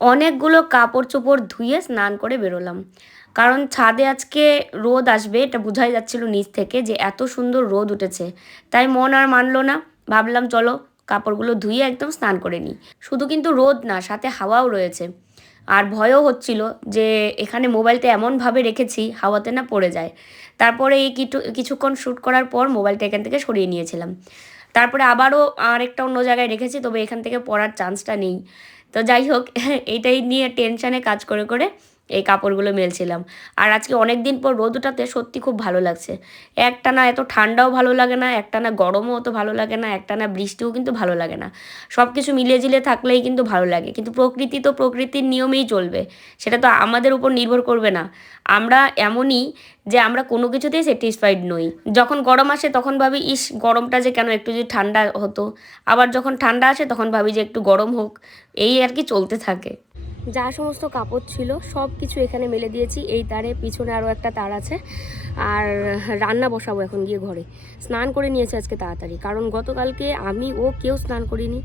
অনেকগুলো কাপড় চোপড় ধুয়ে স্নান করে বেরোলাম, কারণ ছাদে আজকে রোদ আসবে এটা বোঝাই যাচ্ছিল নিচ থেকে যে এত সুন্দর রোদ উঠেছে। তাই মন আর মানলো না, ভাবলাম চলো কাপড়গুলো ধুয়ে একদম স্নান করে নিই। শুধু কিন্তু রোদ না, সাথে হাওয়াও রয়েছে। আর ভয়ও হচ্ছিল যে এখানে মোবাইলটা এমনভাবে রেখেছি হাওয়াতে না পড়ে যায়। তারপরে এই কিছুক্ষণ শ্যুট করার পর মোবাইলটা এখান থেকে সরিয়ে নিয়েছিলাম। তারপরে আবারও আরেকটা অন্য জায়গায় রেখেছি, তবে এখান থেকে পড়ার চান্সটা নেই। তো যাই হোক, এইটাই নিয়ে টেনশানে কাজ করে করে এই কাপড়গুলো মেলছিলাম। আর আজকে অনেক দিন পর রোদ ওঠাতে সত্যি খুব ভালো লাগছে। একটানা এত ঠান্ডাও ভালো লাগে না, একটানা গরমও অত ভালো লাগে না, একটানা বৃষ্টিও কিন্তু ভালো লাগে না। সব কিছু মিলিয়ে ঝিলিয়ে থাকলেই কিন্তু ভালো লাগে। কিন্তু প্রকৃতি তো প্রকৃতির নিয়মেই চলবে, সেটা তো আমাদের উপর নির্ভর করবে না। আমরা এমনই যে আমরা কোনো কিছুতেই স্যাটিসফাইড নই। যখন গরম আসে তখন ভাবি ইস গরমটা যে কেন, একটু যদি ঠান্ডা হতো। আবার যখন ঠান্ডা আসে তখন ভাবি যে একটু গরম হোক। এই আর কি চলতে থাকে। যা সমস্ত কাপড় ছিল সব কিছু এখানে মেলে দিয়েছি। এই তারে পিছনে আরও একটা তার আছে। আর রান্না বসাবো এখন গিয়ে ঘরে। স্নান করে নিয়েছে আজকে তাড়াতাড়ি, কারণ গতকালকে আমি ও কেউ স্নান করিনি।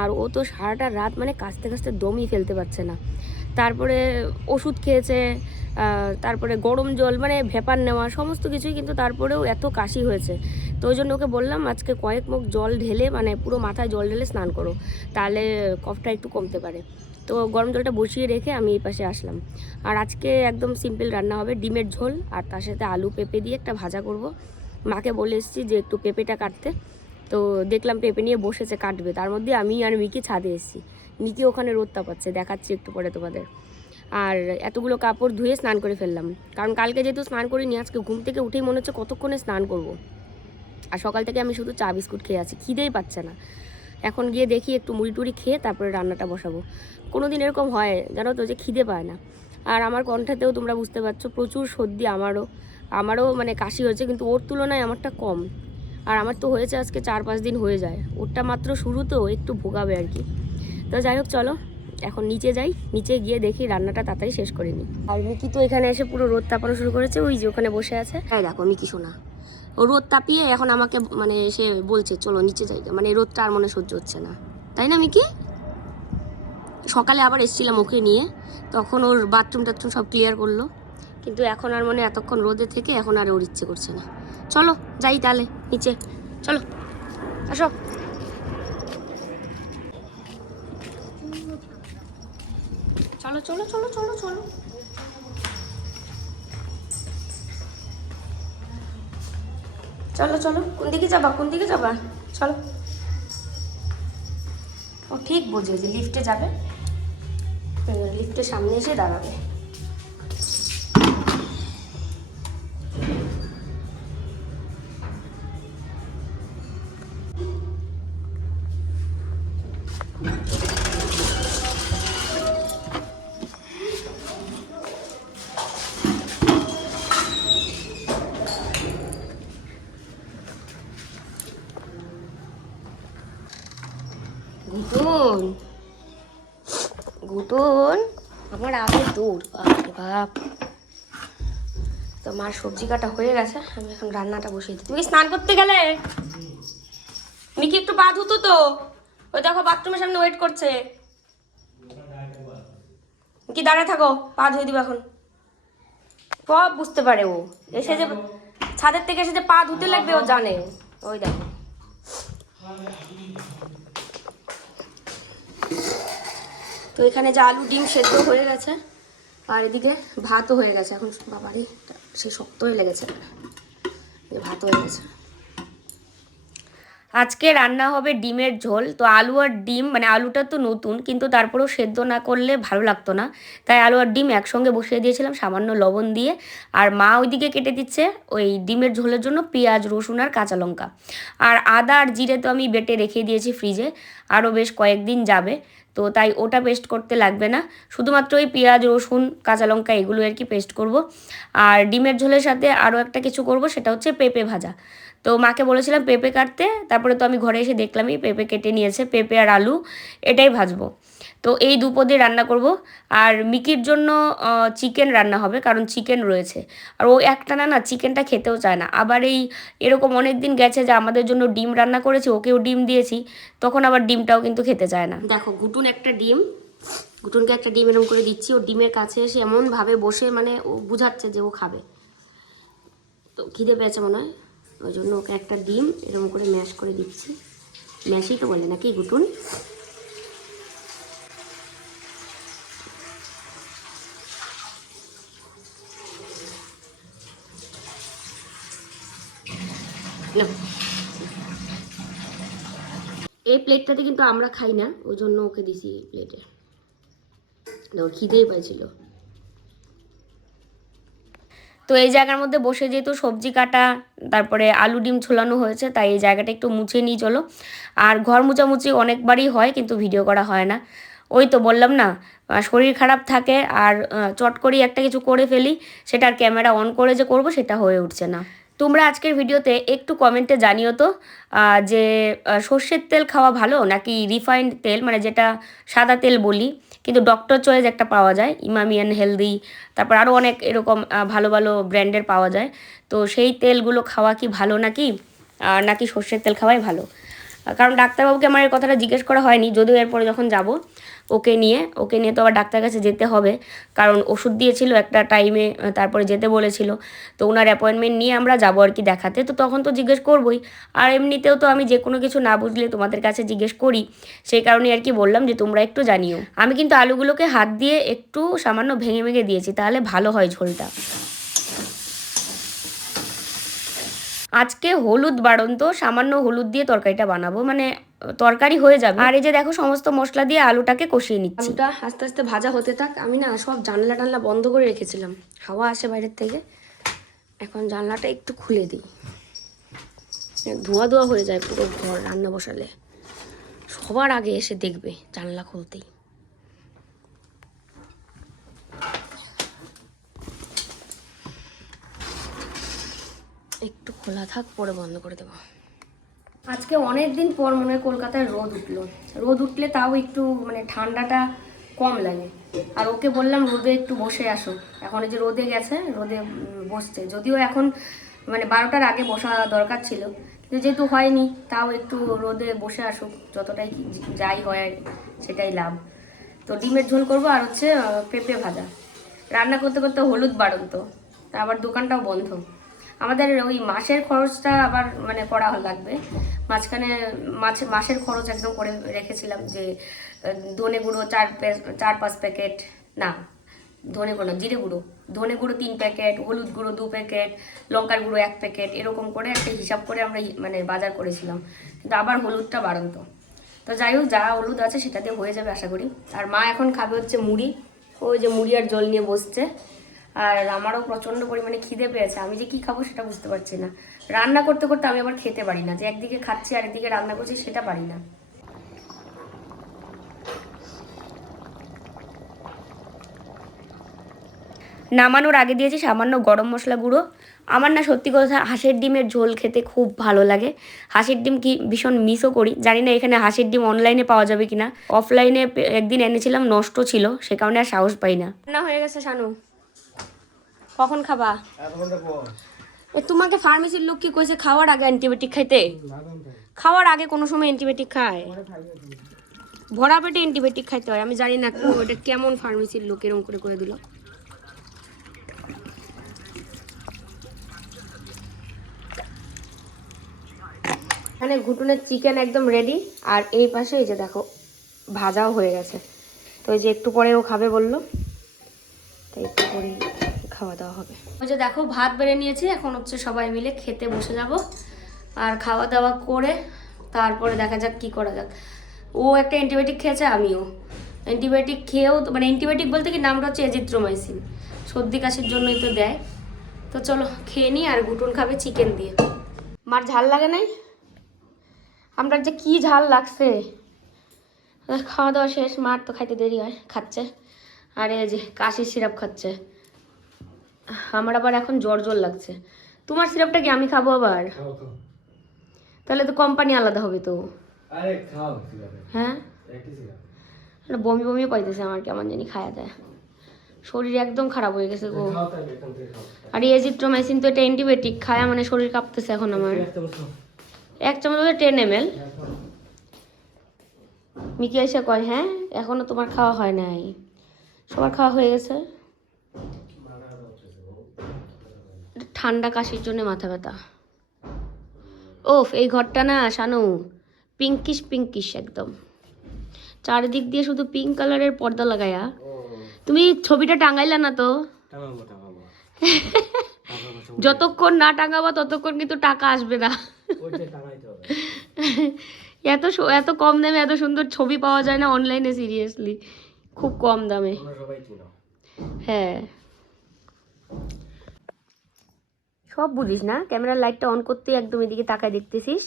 আর ও তো সারাটা রাত মানে কাঁচতে কাঁচতে দমই ফেলতে পারছে না। তারপরে ওষুধ খেয়েছে, তারপরে গরম জল মানে ভেপার নেওয়া সমস্ত কিছুই, কিন্তু তারপরেও এত কাশি হয়েছে। তো ওই জন্য ওকে বললাম আজকে কয়েক মুখ জল ঢেলে মানে পুরো মাথায় জল ঢেলে স্নান করো, তাহলে কফটা একটু কমতে পারে। তো গরম জলটা বসিয়ে রেখে আমি এই পাশে আসলাম। আর আজকে একদম সিম্পল রান্না হবে, ডিমের ঝোল আর তার সাথে আলু পেঁপে দিয়ে একটা ভাজা করব। মাকে বলে এসেছি যে একটু পেঁপেটা কাটতে। তো দেখলাম পেঁপে নিয়ে বসেছে কাটবে, তার মধ্যে আমি আর মিকি ছাদে এসেছি। মিকি ওখানে রোদ তাপাচ্ছে, দেখাচ্ছি একটু পরে তোমাদের। আর এতগুলো কাপড় ধুয়ে স্নান করে ফেললাম, কারণ কালকে যেহেতু স্নান করিনি আজকে ঘুম থেকে উঠেই মনে হচ্ছে কতক্ষণে স্নান করব। আর সকাল থেকে আমি শুধু চা বিস্কুট খেয়ে আছি, খিদেই পাচ্ছে না। এখন গিয়ে দেখি একটু মুড়ি টুড়ি খেয়ে তারপরে রান্নাটা বসাবো। কোনো দিন এরকম হয় জানো তো যে খিদে পায় না। আর আমার কণ্ঠাতেও তোমরা বুঝতে পারছো প্রচুর সর্দি, আমারও মানে কাশি হয়েছে, কিন্তু ওর তুলনায় আমারটা কম। আর আমার তো হয়েছে আজকে 4-5 দিন হয়ে যায়, ওরটা মাত্র শুরু তো একটু ভোগাবে আর কি। তো যাই হোক চলো এখন নিচে যাই, নিচে গিয়ে দেখি রান্নাটা তাড়াতাড়ি শেষ করে নিই। আর মিকি তো এখানে এসে পুরো রোদ তাপানো শুরু করেছে, ওই যে ওখানে বসে আছে। হ্যাঁ দেখো মিকি শোনা, ও রোদ তাপিয়ে এখন আমাকে মানে এসে বলছে চলো নিচে যাই, মানে রোদটা আর মনে সহ্য হচ্ছে না, তাই না মিকি? সকালে আবার এসেছিলাম ওকে নিয়ে, তখন ওর বাথরুম টাথরুম সব ক্লিয়ার করলো, কিন্তু এখন আর মনে এতক্ষণ রোদে থেকে এখন আর ওর ইচ্ছে করছে না। চলো যাই তাহলে নিচে, চলো আসো। চলো চলো চলো চলো চলো চলো চলো, কোন দিকে যাবা কোন দিকে যাবা? চলো। ও ঠিক বোঝে যে লিফটে যাবে, লিফটের সামনে এসে দাঁড়াবে। ঘুটুন ঘুটুন, আমার আগে দৌড়, বাপরে বাপ। তো মার সবজি কাটা হয়ে গেছে, আমি এখন রান্নাটা বসিয়ে দিই। তুমি স্নান করতে গেলে? মিকি একটু পা ধুতো তো, ওই দেখো বাথরুমের সামনে ওয়েট করছে। কি দাঁড়ায় থাকো, পা ধুয়ে দিব এখন। সব বুঝতে পারে ও, এসে যে ছাদের থেকে এসে যে পা ধুতে লাগবে ও জানে। ওই দেখো তো এখানে যে আলু ডিম সেদ্ধ হয়ে গেছে, আর এদিকে ভাতও হয়ে গেছে। এখন বাবারই সে শক্ত হয়ে লেগেছে, ভাত হয়ে গেছে। আজকে রান্না হবে ডিমের ঝোল। তো আলু আর ডিম মানে আলুটা তো নতুন, কিন্তু তারপরেও সেদ্ধ না করলে ভালো লাগতো না, তাই আলু আর ডিম একসঙ্গে বসিয়ে দিয়েছিলাম সামান্য লবণ দিয়ে। আর মা ওইদিকে কেটে দিচ্ছে ওই ডিমের ঝোলের জন্য পেঁয়াজ রসুন আর কাঁচা লঙ্কা। আর আদা আর জিরে তো আমি বেটে রেখে দিয়েছি ফ্রিজে, আরও বেশ কয়েকদিন যাবে। তো তাই ওটা পেস্ট করতে লাগবে না, শুধুমাত্র ওই পেঁয়াজ রসুন কাঁচা লঙ্কা এগুলো আর কি পেস্ট করব। আর ডিমের ঝোলের সাথে আরও একটা কিছু করব, সেটা হচ্ছে পেঁপে ভাজা। তো মাকে বলেছিলাম পেঁপে কাটতে, তারপরে তো আমি ঘরে এসে দেখলামই পেঁপে কেটে নিয়েছে, পেঁপে আর আলু এটাই ভাজবো। তো এই দুপদে রান্না করব। আর মিকির জন্য চিকেন রান্না হবে, কারণ চিকেন রয়েছে। আর ও একটানা না চিকেনটা খেতেও চায় না। আবার এরকম অনেক দিন গেছে যে আমাদের জন্য ডিম রান্না করেছি, ওকেও ডিম দিয়েছি, তখন আবার ডিমটাও কিন্তু খেতে চায় না। দেখো ঘুটুন একটা ডিম গুটুনকে একটা ডিম এরম করে দিচ্ছি, ও ডিমের কাছে এসে এমনভাবে বসে মানে ও বুঝাচ্ছে যে ও খাবে, তো খিদে পেয়েছে মনে হয়, ওই জন্য ওকে একটা ডিম এরকম করে ম্যাশ করে দিচ্ছি। ম্যাশই তো বলে নাকি গুটুন? এই প্লেটটাতে কিন্তু আমরা খাই না, ওই জন্য ওকে দিছি এই প্লেটে, ওর খিদেই পাইছিল। তো এই জায়গার মধ্যে বসে যেহেতু সবজি কাটা তারপরে আলু ডিম ছোলানো হয়েছে, তাই এই জায়গাটা একটু মুছে নিই চলো। আর ঘর মুছামুছি অনেকবারই হয় কিন্তু ভিডিও করা হয় না, ওই তো বললাম না শরীর খারাপ থাকে আর চট করেই একটা কিছু করে ফেলি, সেটা আর ক্যামেরা অন করে যে করব সেটা হয়ে উঠছে না। তোমরা আজকের ভিডিওতে একটু কমেন্টে জানিও তো যে সর্ষের তেল খাওয়া ভালো নাকি রিফাইন্ড তেল, মানে যেটা সাদা তেল বলি কিন্তু ডক্টর চয়েস একটা পাওয়া যায়, ইমামিয়ান হেলদি, তারপর আরও অনেক এরকম ভালো ভালো ব্র্যান্ডের পাওয়া যায়। তো সেই তেলগুলো খাওয়া কি ভালো নাকি নাকি সর্ষের তেল খাওয়াই ভালো? কারণ ডাক্তারবাবুকে আমার এই কথাটা জিজ্ঞেস করা হয়নি, যদিও এরপরে যখন যাব ওকে নিয়ে তো আবার ডাক্তার কাছে যেতে হবে, কারণ ওষুধ দিয়েছিল একটা টাইমে, তারপরে যেতে বলেছিল, তো ওনার অ্যাপয়েন্টমেন্ট নিয়ে আমরা যাবো আর কি দেখাতে, তো তখন তো জিজ্ঞেস করবই। আর এমনিতেও তো আমি যে কোনো কিছু না বুঝলে তোমাদের কাছে জিজ্ঞেস করি, সেই কারণে আর কি বললাম যে তোমরা একটু জানিও। আমি কিন্তু আলুগুলোকে হাত দিয়ে একটু সামান্য ভেঙে ভেঙে দিয়েছি, তাহলে ভালো হয় ঝোলটা। আজকে হলুদ বাড়ন্ত, সামান্য হলুদ দিয়ে তরকারিটা বানাবো, মানে তরকারি হয়ে যাবে। আর এই যে দেখো সমস্ত মশলা দিয়ে আলুটাকে কষিয়ে নিচ্ছি। আলুটা আস্তে আস্তে ভাজা হতে থাক। আমি না সব জানলা টানলা বন্ধ করে রেখেছিলাম, হাওয়া আসে বাইরের থেকে, এখন জানলাটা একটু খুলে দিই, ধোঁয়া ধোঁয়া হয়ে যায় পুরো ঘর রান্না বসালে, সবার আগে এসে দেখবে জানলা খুলতেই। একটু খোলা থাক, পরে বন্ধ করে দেবো। আজকে অনেক দিন পর মনে হয় কলকাতায় রোদ উঠলো, রোদ উঠলে তাও একটু মানে ঠান্ডাটা কম লাগে। আর ওকে বললাম রোদে একটু বসে আসো, এখন এই যে রোদে গেছে, রোদে বসছে, যদিও এখন মানে 12টার আগে বসা দরকার ছিল, কিন্তু যেহেতু হয়নি তাও একটু রোদে বসে আসুক, যতটাই যাই হয় সেটাই লাভ। তো ডিমের ঝোল করবো আর হচ্ছে পেঁপে ভাজা। রান্না করতে করতে হলুদ বাড়ন্ত, তা আবার দোকানটাও বন্ধ। আমাদের ওই মাসের খরচটা আবার মানে করা লাগবে, মাঝখানে মাসের খরচ একদম করে রেখেছিলাম যে ধনে গুঁড়ো 4-5 প্যাকেট, না ধনে গুঁড়ো জিরে গুঁড়ো, ধনে গুঁড়ো 3 প্যাকেট, হলুদ গুঁড়ো 2 প্যাকেট, লঙ্কার গুঁড়ো 1 প্যাকেট, এরকম করে একটা হিসাব করে আমরা মানে বাজার করেছিলাম, কিন্তু আবার হলুদটা বাড়ন্ত। তো যাই হোক, যা হলুদ আছে সেটা দিয়ে হয়ে যাবে আশা করি। আর মা এখন খাবে হচ্ছে মুড়ি, ওই যে মুড়ি আর জল নিয়ে বসছে। আর আমারও প্রচণ্ড পরিমাণে খিদে পেয়েছে, আমি যে কী খাবো সেটা বুঝতে পারছি না। রান্না করতে করতে আমি আবার খেতে পারি না, যে একদিকে খাচ্ছি আর একদিকে রান্না করছি সেটা পারি না। নামানোর আগে দিয়েছি সামান্য গরম মশলা গুঁড়ো। আমার না সত্যি কথা হাঁসের ডিমের ঝোল খেতে খুব ভালো লাগে, হাঁসের ডিম কি ভীষণ মিসও করি। জানি না এখানে হাঁসের ডিম অনলাইনে পাওয়া যাবে কিনা, অফলাইনে একদিন এনেছিলাম নষ্ট ছিল, সে কারণে আর সাহস পাই না। রান্না হয়ে গেছে শানু, কখন খাবা? তোমাকে ফার্মেসির লোক কি কইছে খাওয়ার আগে অ্যান্টিবায়োটিক খাইতে? খাওয়ার আগে কোনো সময় অ্যান্টিবায়োটিক খায়? ভরা পেটে অ্যান্টিবায়োটিক খাইতে হয়? আমি জানি না ওটা কেমন ফার্মেসির লোক এরকম করে দিল। এখানে ঘুটুনের চিকেন একদম রেডি, আর এই পাশে এই যে দেখো ভাজাও হয়ে গেছে। তো এই যে একটু পরে ও খাবে বললো, তাই একটু পরেই খাওয়া দাওয়া হবে। ওই যে দেখো ভাত বেড়ে নিয়েছি, এখন হচ্ছে সবাই মিলে খেতে বসে যাব, আর খাওয়া দাওয়া করে তারপরে দেখা যাক কি করা যাক। ও একটা অ্যান্টিবায়োটিক খেয়েছে, আমিও অ্যান্টিবায়োটিক খেয়েও, মানে অ্যান্টিবায়োটিক বলতে কি নামটা হচ্ছে এজিথ্রোমাইসিন, সর্দি কাশির জন্যই তো দেয়। তো চলো খেয়ে নিই, আর ঘুটুন খাবে চিকেন দিয়ে। মার ঝাল লাগে নাই? আমরা যে কি ঝাল লাগছে। খাওয়া দাওয়া শেষ, মার তো খাইতে দেরি হয়, খাচ্ছে। আর এই যে কাশির সিরাপ খাচ্ছে। আমার আবার এখন জ্বর জ্বর লাগছে। তোমার সিরাপটা কি আমি খাবো আবার? তাহলে তো কোম্পানি আলাদা হবে তো। হ্যাঁ বমি বমি পাইতেছে আমার, কেমন জানি খাওয়া যায়, শরীর একদম খারাপ হয়ে গেছে গো। আর এই এজিথ্রোমাইসিন তো এটা অ্যান্টিবায়োটিক, খায়া মানে শরীর কাঁপতেছে এখন আমার। 1 চামচ 10 ml। মিকি এসে কয় হ্যাঁ এখনো তোমার খাওয়া হয় নাই, সবার খাওয়া হয়ে গেছে। ঠান্ডা কাশির জন্য মাথা ব্যথা। ওফ, এই ঘরটা না শানু পিঙ্কিশ পিঙ্কিশ একদম, চারিদিক দিয়ে শুধু পিঙ্ক কালারের পর্দা লাগায়া। তুমি ছবিটা টাঙাইলা না তো? যতক্ষণ না টাঙাবা ততক্ষণ কিন্তু টাকা আসবে না। এত এত কম দামে এত সুন্দর ছবি পাওয়া যায় না অনলাইনে, সিরিয়াসলি খুব কম দামে। হ্যাঁ, সব বুঝিস না, ক্যামেরার লাইটটা অন করতে একদম এদিকে তাকায় দেখতেছিস।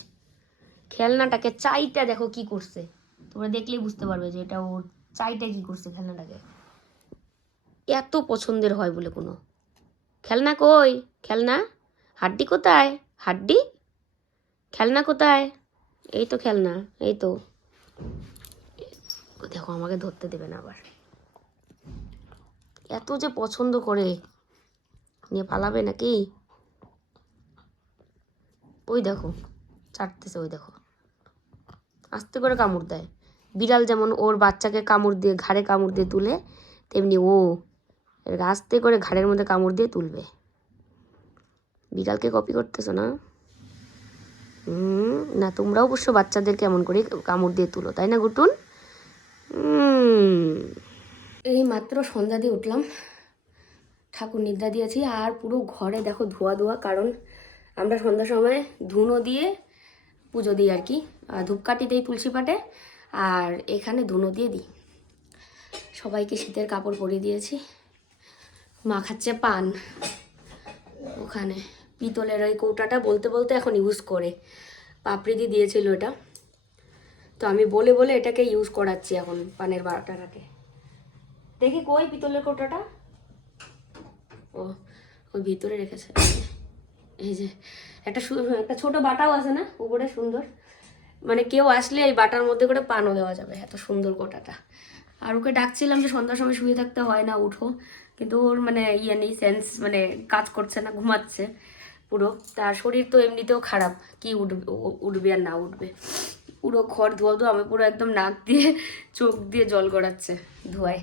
খেলনাটাকে চাইটা দেখো কি করছে, তোমরা দেখলেই বুঝতে পারবে যে এটা ওর চাইটা কি করছে খেলনাটাকে। এত পছন্দের হয় বলে কোনো খেলনা কই? খেলনা হাড্ডি কোথায়? হাড্ডি খেলনা কোথায়? এই তো খেলনা, এই তো দেখো, আমাকে ধরতে দেবে না আবার। এত যে পছন্দ করে, নিয়ে পালাবে নাকি? ওই দেখো চাটতেছে, ওই দেখো আস্তে করে কামড় দেয়। বিড়াল যেমন ওর বাচ্চাকে কামড় দিয়ে ঘাড়ে কামড় দিয়ে তুলে, তেমনি ও আস্তে করে ঘাড়ের মধ্যে কামড় দিয়ে তুলবে। বিড়ালকে কপি করতেছো না? না, তোমরাও অবশ্য বাচ্চাদের কেমন করে কামড় দিয়ে তুলো, তাই না গুটুন? এই মাত্র সন্ধ্যা দিয়ে উঠলাম, ঠাকুর নিদ্রা দিয়েছি, আর পুরো ঘরে দেখো ধোয়া ধোয়া, কারণ আমরা সন্ধ্যার সময় ধুনো দিয়ে পুজো দিই আর কি, ধূপকাঠি দিই তুলসী পাটে, আর এখানে ধুনো দিয়ে দিই। সবাইকে শীতের কাপড় পরিয়ে দিয়েছি। মা খাচ্ছে পান ওখানে, পিতলের ওই কৌটাটা বলতে বলতে এখন ইউজ করে, পাপড়ি দিয়েছিল এটা, তো আমি বলে বলে এটাকে ইউজ করাচ্ছি এখন পানের বাটাটাকে। দেখি কই পিতলের কৌটাটা, ও ওই ভিতরে রেখেছে। এই যে একটা ছোট বাটাও আছে না উপরে, সুন্দর, মানে কেউ আসলে এই বাটার মধ্যে করে পানও দেওয়া যাবে, এত সুন্দর কোটাটা। আর ওকে ডাকছিলাম যে সন্ধ্যার সময় শুয়ে থাকতে হয় না, উঠো, কিন্তু ওর মানে ইয়ে নেই, সেন্স মানে কাজ করছে না, ঘুমাচ্ছে পুরো। তার শরীর তো এমনিতেও খারাপ, কি উঠবে আর না উঠবে, পুরো ঘর ধোয়া ধোয়া, আমি পুরো একদম নাক দিয়ে চোখ দিয়ে জল গড়াচ্ছে ধোয়ায়।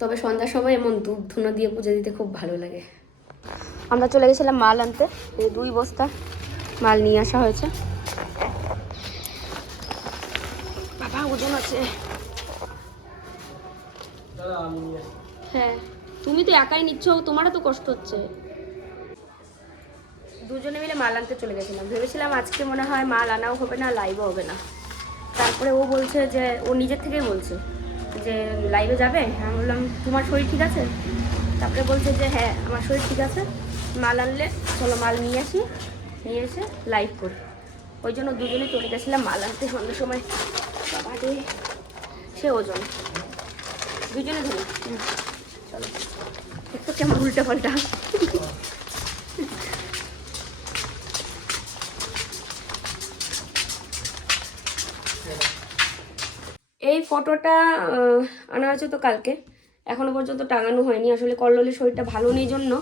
তবে সন্ধ্যার সময় এমন ধূপ ধুনো দিয়ে পুজো দিতে খুব ভালো লাগে। আমরা চলে গেছিলাম মাল আনতে, এই 2 বস্তা মাল নিয়ে আসা হয়েছে। বাবা ওজন আছে। হ্যাঁ, তুমি তো একাই নিচ্ছ, তোমারও তো কষ্ট হচ্ছে। দুজনে মিলে মাল আনতে চলে গেছিলাম, ভেবেছিলাম আজকে মনে হয় মাল আনাও হবে না, লাইভও হবে না। তারপরে ও বলছে যে, ও নিজের থেকেই বলছে যে লাইভে যাবে। আমি বললাম তোমার শরীর ঠিক আছে? তারপরে বলছে যে হ্যাঁ আমার শরীর ঠিক আছে, মাল আনলে চলো মাল নিয়ে আসি, নিয়ে এসে লাইভ করি। ওই জন্য দুজনে চলে গেছিলাম মাল আনতে সন্ধ্যার সময়। বাবা রে, সে ওজন, দুজনে ধরে চলো, একটু কেমন উল্টা পাল্টা। এই ফটোটা আনা হয়েছে তো কালকে, এখনো পর্যন্ত টাঙানো হয়নি, আসলে কল্লোলের শরীরটা ভালো নেই জন্য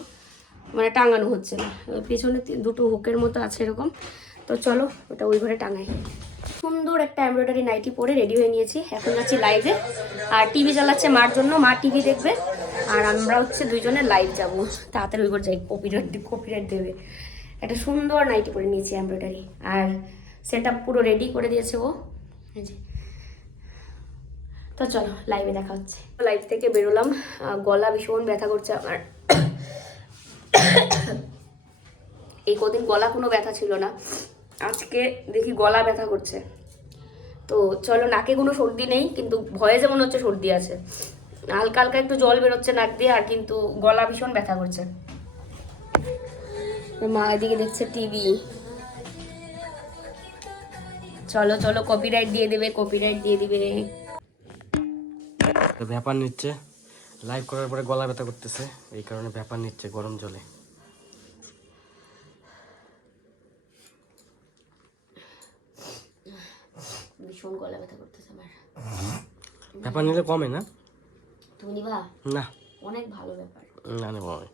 মানে টাঙানো হচ্ছে না। পিছনে 2টো হুকের মতো আছে এরকম, তো চলো ওটা ওই ঘরে টাঙাই। সুন্দর একটা এমব্রয়ডারি নাইটি পরে রেডি হয়ে নিয়েছি, এখন যাচ্ছি লাইভে। আর টিভি চালাচ্ছে মার জন্য, মা টিভি দেখবে, আর আমরা হচ্ছে দুইজনে লাইভ যাব। তাড়াতাড়ি ওই ঘর যাই, কপিরাইট দেবে। একটা সুন্দর নাইটি পরে নিয়েছি এমব্রয়ডারি, আর সেট আপ পুরো রেডি করে দিয়েছে ও। এই যে, তো চলো লাইভে দেখা হচ্ছে। লাইভ থেকে বেরোলাম, গলা ভীষণ ব্যথা করছে আমার। এই কদিন গলা কোনো ব্যথা ছিল না, আজকে দেখি গলা ব্যথা করছে। তো চলো, নাকে কোনো সর্দি নেই, কিন্তু ভয়ে যেমন হচ্ছে সর্দি আছে, হালকা হালকা একটু জল বেরোচ্ছে নাক দিয়ে, আর কিন্তু গলা ভীষণ ব্যথা করছে। মা এদিকে দেখছে টিভি। চলো চলো, কপিরাইট দিয়ে দেবে, কপিরাইট দিয়ে দিবে। ব্যাপার নিচ্ছে, লাইভ করার পরে গলা ব্যথা করতেছে, এই কারণে ব্যাপার নিচ্ছে গরম জলে। ভীষণ গলা ব্যথা করতেছে আমার। ব্যাপার নিলে কমে না? তুমি নিবা না, অনেক ভালো ব্যাপার। না নেব আমি।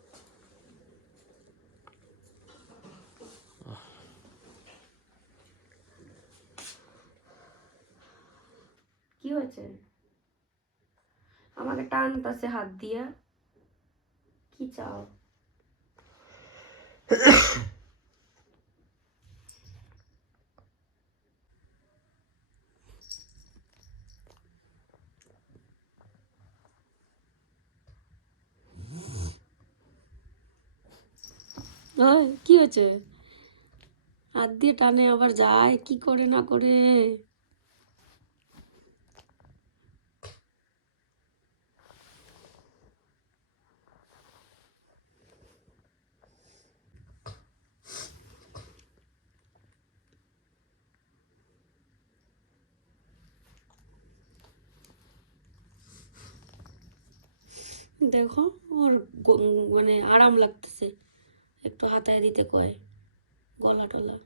কি হয়েছে? আমাকে টানতাছে হাত দিয়া। কি চাও? কি হয়েছে? হাত দিয়ে টানে আবার যায়, কি করে না করে। দেখো ওর মানে আরাম লাগতেছে, একটু হাতায় দিতে কয় গলা টলা।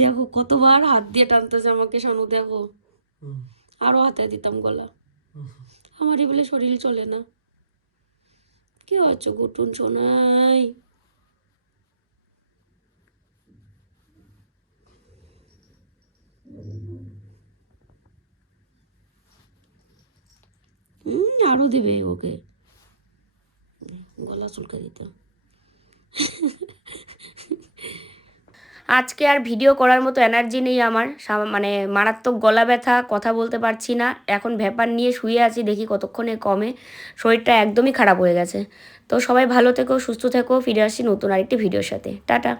দেখো কতবার হাত দিয়ে টানতেছে আমাকে শানু, দেখো আরো হাতায় দিতাম গলা। আমারই বলে শরীর চলে না। কি হচ্ছে গুটুন সোনাই? আরো দেবে ওকে, গলা চুলকা দিত। আজকে আর ভিডিও করার মতো এনার্জি নেই আমার, মানে মারাত্মক গলা ব্যথা, কথা বলতে পারছি না। এখন ভ্যাপার নিয়ে শুয়ে আছি, দেখি কতক্ষণে কমে। শরীরটা একদমই খারাপ হয়ে গেছে। তো সবাই ভালো থেকো, সুস্থ থেকো, ফিরে আসছি নতুন আরেকটি ভিডিওর সাথে। টাটা।